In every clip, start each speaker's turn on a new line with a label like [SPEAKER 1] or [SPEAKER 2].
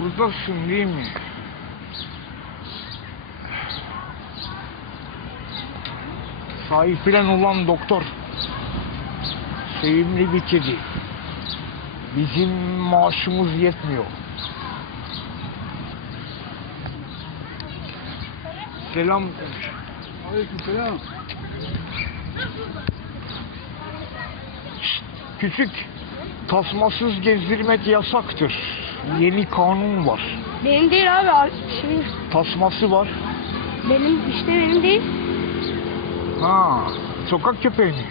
[SPEAKER 1] Buradasın değil mi? Sahiplenen olan doktor. Sevimli bir kedi. Bizim maaşımız yetmiyor. Selam.
[SPEAKER 2] Aleykümselam.
[SPEAKER 1] Şşt, Küçük. Tasmasız gezdirmek yasaktır. Yeni kanun var.
[SPEAKER 3] Benim değil abi. Şimdi
[SPEAKER 1] Tasması var.
[SPEAKER 3] benim işte benim değil.
[SPEAKER 1] Ha, sokak köpeği mi?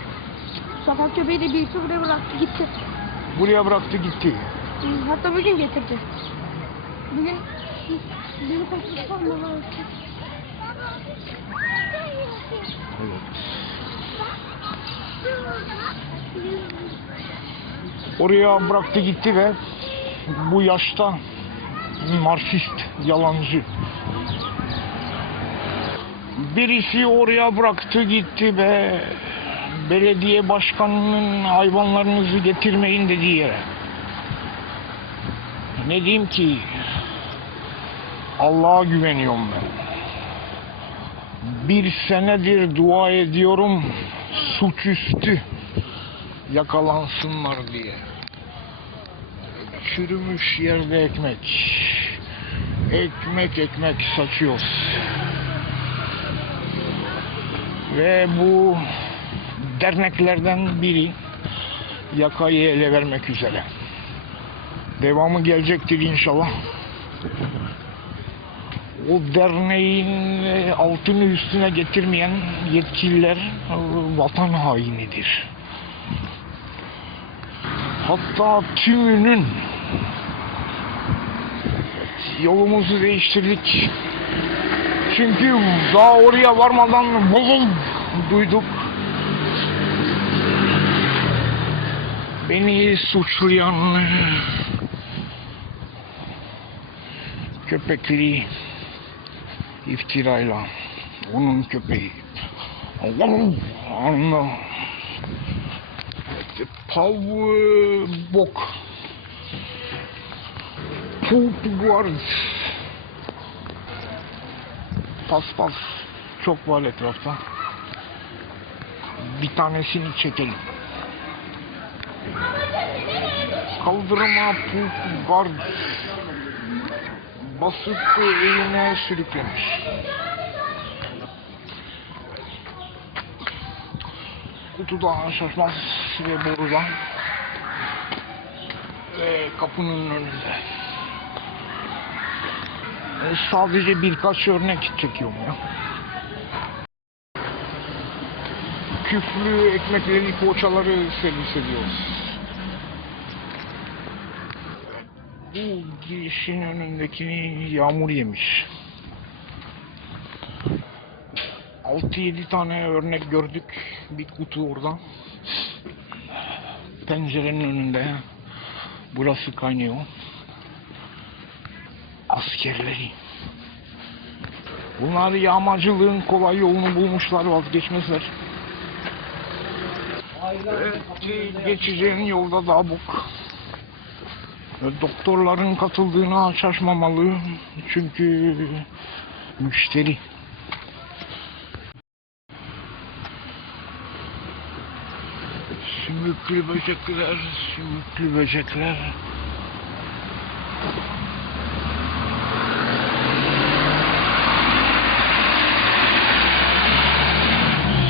[SPEAKER 3] Sokak köpeği de birisi buraya bıraktı gitti.
[SPEAKER 1] Buraya bıraktı gitti.
[SPEAKER 3] Hatta bugün getirdi. Bugün beni kontrol baba.
[SPEAKER 1] Oraya bıraktı gitti ve bu yaşta Marksist, yalancı. Birisi oraya bıraktı gitti ve belediye başkanının hayvanlarınızı getirmeyin dediği yere. Ne diyeyim ki? Allah'a güveniyorum ben. Bir senedir dua ediyorum suçüstü yakalansınlar diye. Çürümüş yerde ekmek. Ekmek ekmek saçıyoruz. Ve bu derneklerden biri yakayı ele vermek üzere. Devamı gelecektir inşallah. O derneğin altını üstüne getirmeyen yetkililer vatan hainidir. Hatta tümünün yolumuzu değiştirdik. Çünkü daha oraya varmadan bozul duyduk. Beni suçlayan köpekli iftirayla onun köpeği anla Pav bok Poop var. Pas pas. Çok var etrafta. Bir tanesini çekelim. Kaldırıma poop guard basıp eline sürüklemiş. Kutudan şaşmaz ve borudan ve kapının önünde. E, Sadece birkaç örnek çekiyorum ya. Küflü ekmekleri, poğaçaları servis ediyoruz. Bu girişin önündekini yağmur yemiş. 6-7 tane örnek gördük. Bir kutu orada. Pencerenin önünde. Burası kaynıyor. Askerleri. Bunlar yağmacılığın kolay yolunu bulmuşlar vazgeçmezler. Geçeceğin yolda daha bok. Doktorların katıldığına şaşmamalı. Çünkü müşteri. Sümüklü böcekler, sümüklü böcekler.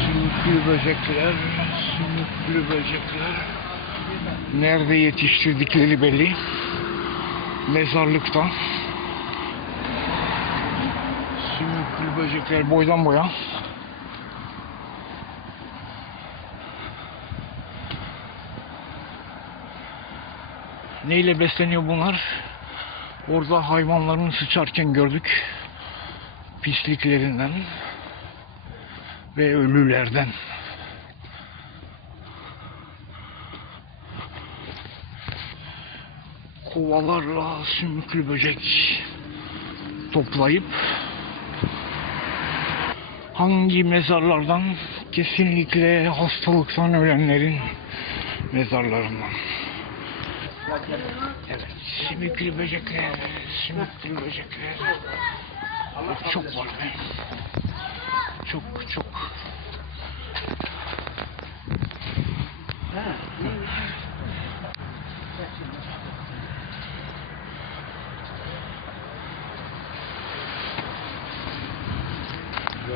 [SPEAKER 1] Sümüklü böcekler, sümüklü böcekler. Nerede yetiştirdikleri belli. Mezarlıkta. Sümüklü böcekler boydan boya. Neyle besleniyor bunlar? Orada hayvanların sıçarken gördük. Pisliklerinden ve ölülerden. Kovalarla sümüklü böcek toplayıp hangi mezarlardan kesinlikle hastalıktan ölenlerin mezarlarından. Evet, simikli böcekler, simikli böcekler. Çok var be. Çok çok.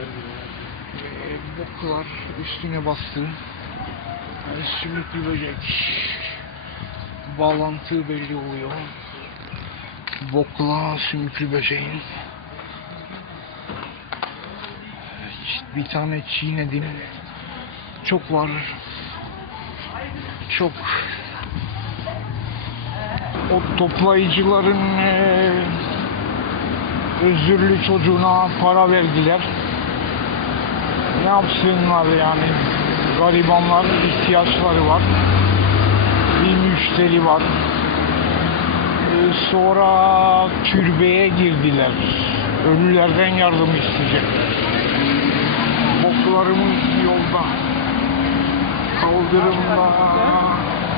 [SPEAKER 1] Ee, boklar üstüne bastı. Yani sümüklü böcek. Bağlantı belli oluyor. Bokla sümüklü böceğin. Bir tane çiğnedim. Çok var. Çok. O toplayıcıların eee, özürlü çocuğuna para verdiler. Ne yapsınlar yani? Garibanlar ihtiyaçları var. Bir müşteri var. Ee, sonra türbeye girdiler. Ölülerden yardım isteyecek. Boklarımız yolda. Kaldırımda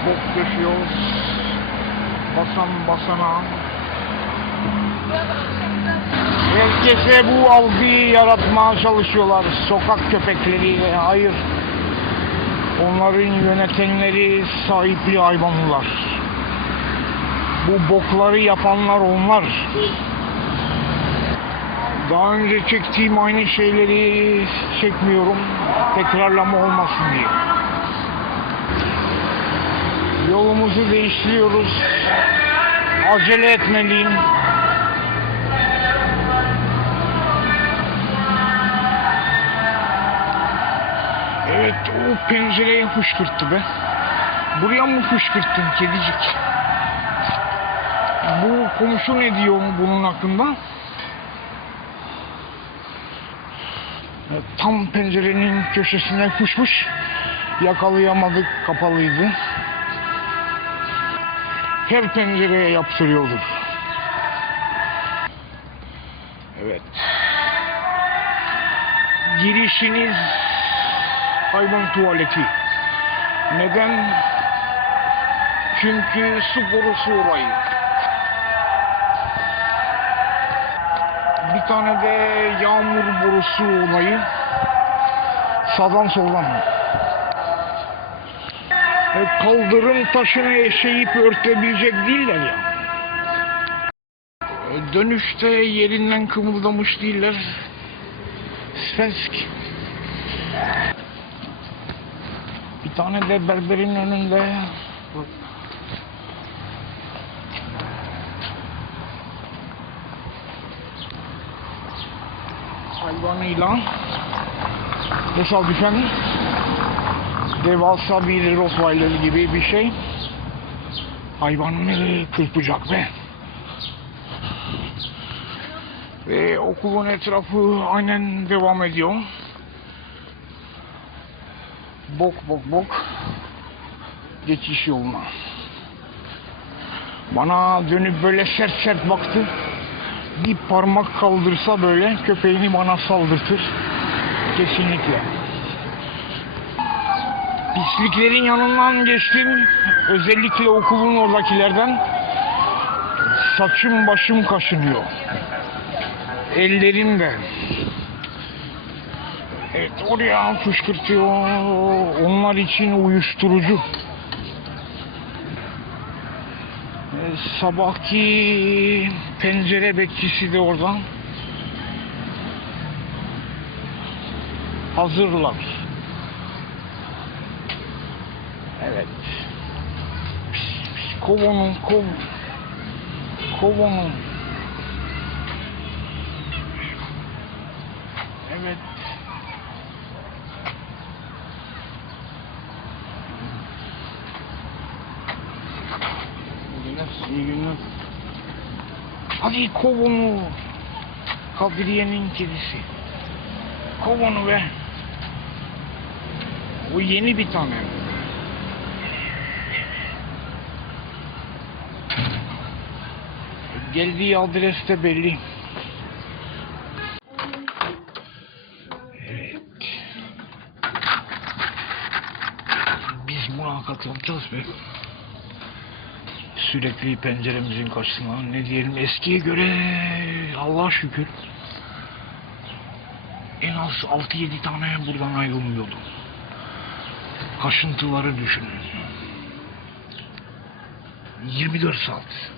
[SPEAKER 1] bok döşüyoruz. Basan basana. Herkese bu algıyı yaratmaya çalışıyorlar. Sokak köpekleri, hayır. Onların yönetenleri sahipli hayvanlar. Bu bokları yapanlar onlar. Daha önce çektiğim aynı şeyleri çekmiyorum. Tekrarlama olmasın diye. Yolumuzu değiştiriyoruz. Acele etmeliyim. Evet o pencereye fışkırttı be. Buraya mı fışkırttın kedicik? Bu komşu ne diyor bunun hakkında? Evet, tam pencerenin köşesine fışmış. Yakalayamadık kapalıydı. Her pencereye yaptırıyordur. Evet. Girişiniz hayvan tuvaleti. Neden? Çünkü su borusu olayı. Bir tane de yağmur borusu olayı. Sağdan soldan. E, kaldırım taşını eşeğip örtebilecek değiller ya. E, dönüşte yerinden kımıldamış değiller. Svensk. Tane de berberin önünde hayvanıyla tesadüfen devasa bir Rottweiler gibi bir şey hayvanını kırpacak be. Ve okulun etrafı aynen devam ediyor. Bok bok bok geçiş yoluna. Bana dönüp böyle sert sert baktı. Bir parmak kaldırsa böyle köpeğini bana saldırtır. Kesinlikle. Pisliklerin yanından geçtim. Özellikle okulun oradakilerden. Saçım başım kaşınıyor. Ellerim de. Evet oraya fışkırtıyor. Onlar için uyuşturucu. Ee, sabahki pencere bekçisi de oradan. Hazırlar. Evet. Pis, kov onu, kov. Kov onu. Evet. İyi günler. Hadi kov onu. Kadriye'nin kedisi. Kov onu. O yeni bir tane. Geldiği adres de belli. Evet. Biz buna katılacağız be. Sürekli penceremizin karşısına. Ne diyelim eskiye göre Allah'a şükür en az 6-7 tane buradan ayrılmıyordu. Kaşıntıları düşünün. 24 saat.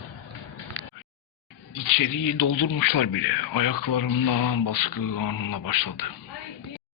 [SPEAKER 1] İçeriği doldurmuşlar bile. Ayaklarımda baskı anında başladı.